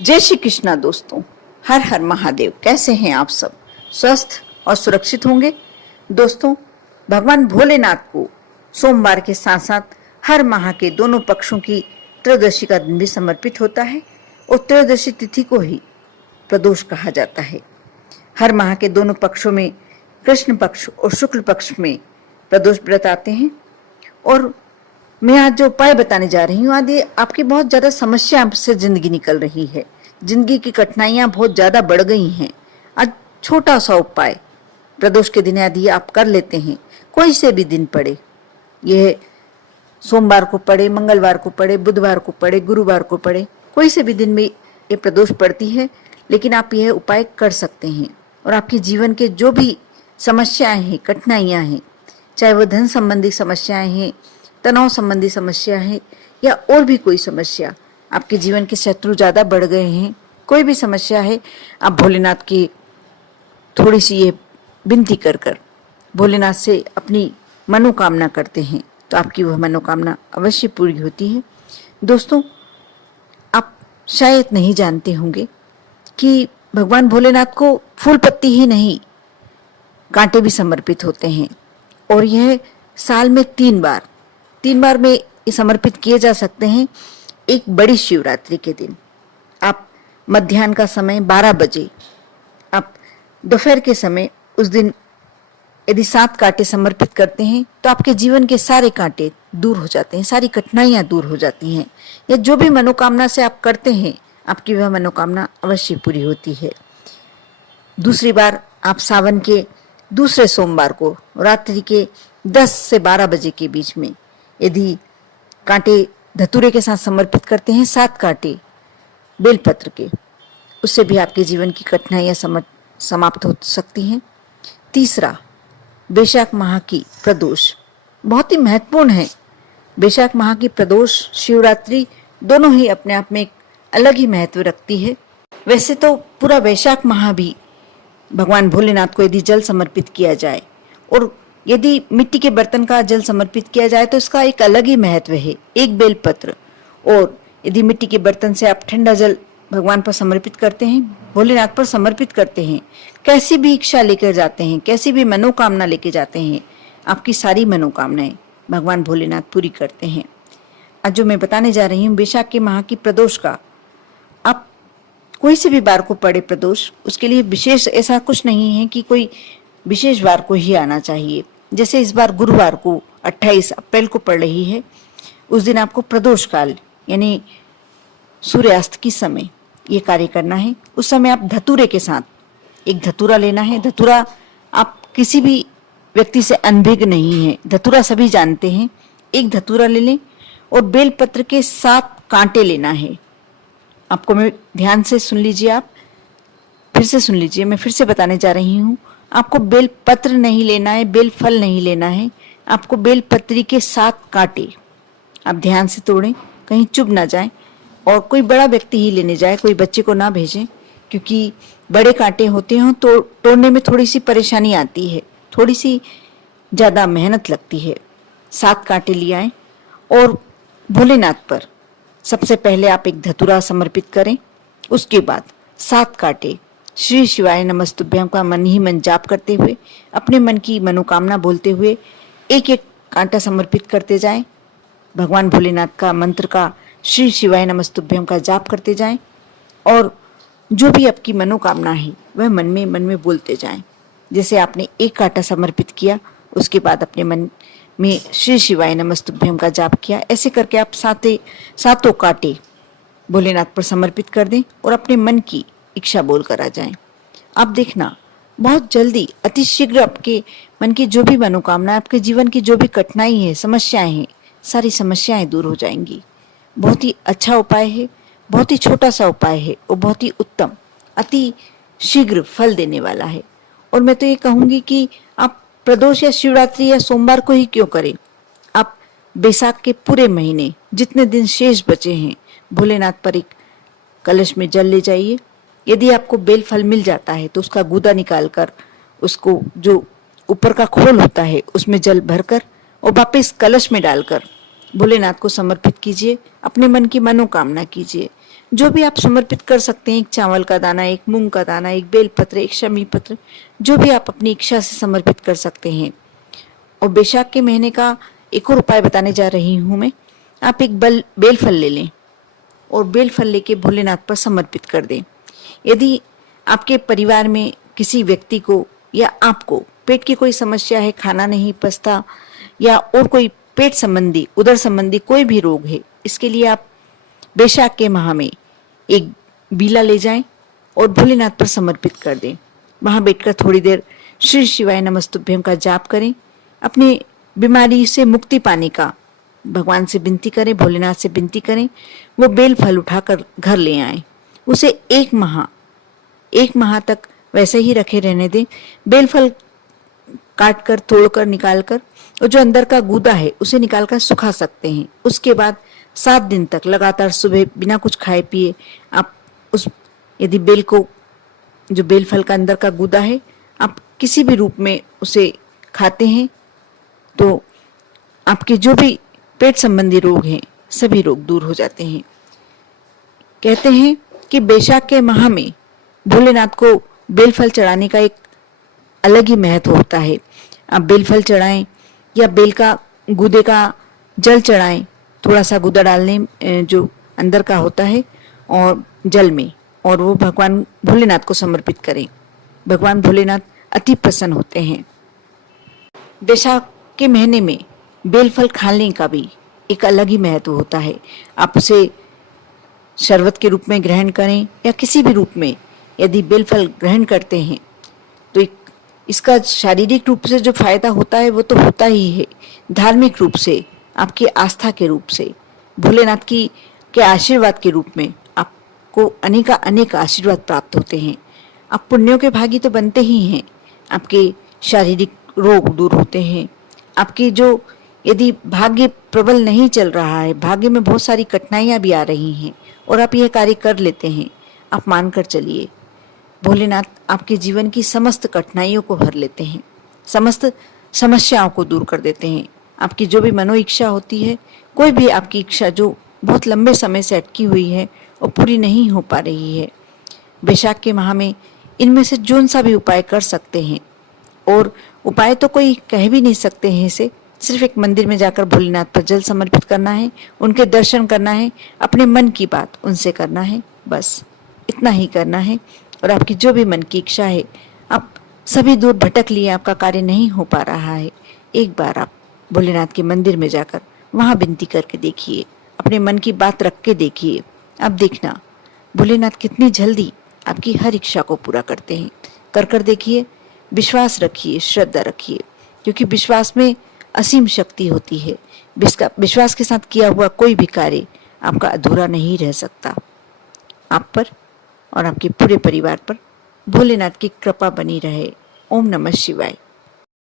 जय श्री कृष्णा दोस्तों। हर हर महादेव। कैसे हैं आप सब? स्वस्थ और सुरक्षित होंगे। दोस्तों, भगवान भोलेनाथ को सोमवार के साथ साथ हर माह के दोनों पक्षों की त्रयोदशी का दिन भी समर्पित होता है और त्रयोदशी तिथि को ही प्रदोष कहा जाता है। हर माह के दोनों पक्षों में, कृष्ण पक्ष और शुक्ल पक्ष में प्रदोष व्रत आते हैं। और मैं आज जो उपाय बताने जा रही हूँ, आदि आपकी बहुत ज्यादा समस्या से जिंदगी निकल रही है, जिंदगी की कठिनाइयां बहुत ज्यादा बढ़ गई हैं। आज छोटा सा उपाय प्रदोष के दिन यदि आप कर लेते हैं, कोई से भी दिन पड़े, यह सोमवार को पड़े, मंगलवार को पड़े, बुधवार को पड़े, गुरुवार को पड़े, कोई से भी दिन में ये प्रदोष पड़ती है, लेकिन आप यह उपाय कर सकते हैं और आपके जीवन के जो भी समस्याएं हैं, कठिनाइयां हैं, चाहे वो धन संबंधी समस्याएं हैं, तनाव संबंधी समस्या है या और भी कोई समस्या, आपके जीवन के शत्रु ज्यादा बढ़ गए हैं, कोई भी समस्या है, आप भोलेनाथ की थोड़ी सी ये विनती कर कर भोलेनाथ से अपनी मनोकामना करते हैं तो आपकी वह मनोकामना अवश्य पूरी होती है। दोस्तों, आप शायद नहीं जानते होंगे कि भगवान भोलेनाथ को फूल पत्ती ही नहीं, कांटे भी समर्पित होते हैं और यह साल में तीन बार में ये समर्पित किए जा सकते हैं। एक बड़ी शिवरात्रि के दिन आप मध्याह्न का समय 12 बजे, आप दोपहर के समय उस दिन यदि 7 कांटे समर्पित करते हैं तो आपके जीवन के सारे कांटे दूर हो जाते हैं, सारी कठिनाइयां दूर हो जाती हैं। या जो भी मनोकामना से आप करते हैं, आपकी वह मनोकामना अवश्य पूरी होती है। दूसरी बार आप सावन के दूसरे सोमवार को रात्रि के 10 से 12 बजे के बीच में यदि कांटे धतूरे के साथ समर्पित करते हैं, 7 कांटे बेलपत्र के, उससे भी आपके जीवन की कठिनाइयां समाप्त हो सकती हैं। तीसरा, वैशाख माह की प्रदोष बहुत ही महत्वपूर्ण है। वैशाख माह की प्रदोष, शिवरात्रि दोनों ही अपने आप में एक अलग ही महत्व रखती है। वैसे तो पूरा वैशाख माह भी भगवान भोलेनाथ को यदि जल समर्पित किया जाए और यदि मिट्टी के बर्तन का जल समर्पित किया जाए तो इसका एक अलग ही महत्व है। एक बेलपत्र, और यदि मिट्टी के बर्तन से आप ठंडा जल भगवान पर समर्पित करते हैं, भोलेनाथ पर समर्पित करते हैं, कैसी भी इच्छा लेकर जाते हैं, कैसी भी मनोकामना लेके जाते हैं, आपकी सारी मनोकामनाएं भगवान भोलेनाथ पूरी करते हैं। आज जो मैं बताने जा रही हूँ वैशाख के माह की प्रदोष का, आप कोई से भी बार को पड़े प्रदोष, उसके लिए विशेष ऐसा कुछ नहीं है कि कोई विशेष बार को ही आना चाहिए। जैसे इस बार गुरुवार को 28 अप्रैल को पड़ रही है, उस दिन आपको प्रदोष काल यानी सूर्यास्त की समय ये कार्य करना है। उस समय आप धतूरे के साथ एक धतूरा लेना है। धतूरा आप किसी भी व्यक्ति से अनभिज्ञ नहीं है, धतूरा सभी जानते हैं। एक धतूरा ले लें और बेलपत्र के 7 कांटे लेना है। आपको मैं ध्यान से सुन लीजिए, आप फिर से सुन लीजिए, मैं फिर से बताने जा रही हूँ। आपको बेल पत्र नहीं लेना है, बेल फल नहीं लेना है, आपको बेल पत्री के 7 कांटे आप ध्यान से तोड़ें, कहीं चुभ ना जाए, और कोई बड़ा व्यक्ति ही लेने जाए, कोई बच्चे को ना भेजें, क्योंकि बड़े कांटे होते हैं तो तोड़ने में थोड़ी सी परेशानी आती है, थोड़ी सी ज्यादा मेहनत लगती है। 7 कांटे ले आए और भोलेनाथ पर सबसे पहले आप एक धतूरा समर्पित करें। उसके बाद 7 कांटे श्री शिवाय नमस्तुभ्यम का मन ही मन जाप करते हुए, अपने मन की मनोकामना बोलते हुए एक एक कांटा समर्पित करते जाएं। भगवान भोलेनाथ का मंत्र का, श्री शिवाय नमस्तुभ्यम का जाप करते जाएं और जो भी आपकी मनोकामना है वह मन में बोलते जाएं। जैसे आपने एक कांटा समर्पित किया, उसके बाद अपने मन में श्री शिवाय नमस्तुभ्यम का जाप किया, ऐसे करके आप सातों कांटे भोलेनाथ पर समर्पित कर दें और अपने मन की इच्छा बोल कर आ जाएं। आप देखना, बहुत जल्दी, अति शीघ्र आपके मन की जो भी मनोकामना, आपके जीवन की जो भी कठिनाई है, समस्याएं हैं, सारी समस्याएं दूर हो जाएंगी। बहुत ही अच्छा उपाय है, बहुत ही छोटा सा उपाय है और बहुत ही उत्तम, अति शीघ्र फल देने वाला है। और मैं तो ये कहूंगी कि आप प्रदोष या शिवरात्रि या सोमवार को ही क्यों करें, आप बैसाख के पूरे महीने जितने दिन शेष बचे हैं, भोलेनाथ पर एक कलश में जल ले जाइए। यदि आपको बेल फल मिल जाता है तो उसका गूदा निकालकर, उसको जो ऊपर का खोल होता है उसमें जल भरकर और वापस कलश में डालकर भोलेनाथ को समर्पित कीजिए। अपने मन की मनोकामना कीजिए। जो भी आप समर्पित कर सकते हैं, एक चावल का दाना, एक मूंग का दाना, एक बेलपत्र, एक शमी पत्र, जो भी आप अपनी इच्छा से समर्पित कर सकते हैं। और बैसाख के महीने का एक और उपाय बताने जा रही हूं मैं। आप एक बेल फल ले लें और बेल फल लेके भोलेनाथ पर समर्पित कर दें। यदि आपके परिवार में किसी व्यक्ति को या आपको पेट की कोई समस्या है, खाना नहीं पचता, या और कोई पेट संबंधी, उदर संबंधी कोई भी रोग है, इसके लिए आप बैसाख के माह में एक बीला ले जाएं और भोलेनाथ पर समर्पित कर दें। वहां बैठकर थोड़ी देर श्री शिवाय नमस्तुभ्यम का जाप करें। अपनी बीमारी से मुक्ति पाने का भगवान से विनती करें, भोलेनाथ से विनती करें। वो बेल फल उठाकर घर ले आए, उसे एक माह तक वैसे ही रखे रहने दें। बेल फल काट कर, तोड़कर, निकालकर, और जो अंदर का गूदा है उसे निकालकर सुखा सकते हैं। उसके बाद 7 दिन तक लगातार सुबह बिना कुछ खाए पिए आप यदि जो बेल फल का अंदर का गूदा है, आप किसी भी रूप में उसे खाते हैं तो आपके जो भी पेट संबंधी रोग हैं, सभी रोग दूर हो जाते हैं। कहते हैं कि बैसाख के माह में भोलेनाथ को बेलफल चढ़ाने का एक अलग ही महत्व होता है। आप बेलफल चढ़ाएं या बेल का गूदे का जल चढ़ाएं, थोड़ा सा गूदा डालने जो अंदर का होता है और जल में, और वो भगवान भोलेनाथ को समर्पित करें। भगवान भोलेनाथ अति प्रसन्न होते हैं। बैसाख के महीने में बेलफल खाने का भी एक अलग ही महत्व होता है। आप उसे शरबत के रूप में ग्रहण करें या किसी भी रूप में यदि बेलफल ग्रहण करते हैं तो इसका शारीरिक रूप से जो फायदा होता है वो तो होता ही है, धार्मिक रूप से, आपकी आस्था के रूप से, भोलेनाथ के आशीर्वाद के रूप में आपको अनेक आशीर्वाद प्राप्त होते हैं। आप पुण्यों के भागी तो बनते ही हैं, आपके शारीरिक रोग दूर होते हैं। आपकी जो यदि भाग्य प्रबल नहीं चल रहा है, भाग्य में बहुत सारी कठिनाइयां भी आ रही हैं और आप यह कार्य कर लेते हैं, आप मानकर चलिए भोलेनाथ आपके जीवन की समस्त कठिनाइयों को भर लेते हैं, समस्त समस्याओं को दूर कर देते हैं। आपकी जो भी मनो इच्छा होती है, कोई भी आपकी इच्छा जो बहुत लंबे समय से अटकी हुई है और पूरी नहीं हो पा रही है, बैसाख के माह में इनमें से जोन सा भी उपाय कर सकते हैं। और उपाय तो कोई कह भी नहीं सकते हैं इसे, सिर्फ एक मंदिर में जाकर भोलेनाथ पर जल समर्पित करना है, उनके दर्शन करना है, अपने मन की बात उनसे करना है, बस इतना ही करना है। और आपकी जो भी मन की इच्छा है, आप सभी दूर भटक लिए, आपका कार्य नहीं हो पा रहा है, एक बार आप भोलेनाथ के मंदिर में जाकर वहां विनती करके देखिए, अपने मन की बात रख के देखिए। अब देखना भोलेनाथ कितनी जल्दी आपकी हर इच्छा को पूरा करते हैं। कर देखिए, विश्वास रखिए, श्रद्धा रखिए, क्योंकि विश्वास में असीम शक्ति होती है। विश्वास के साथ किया हुआ कोई भी कार्य आपका अधूरा नहीं रह सकता। आप पर और आपके पूरे परिवार पर भोलेनाथ की कृपा बनी रहे। ओम नमः शिवाय।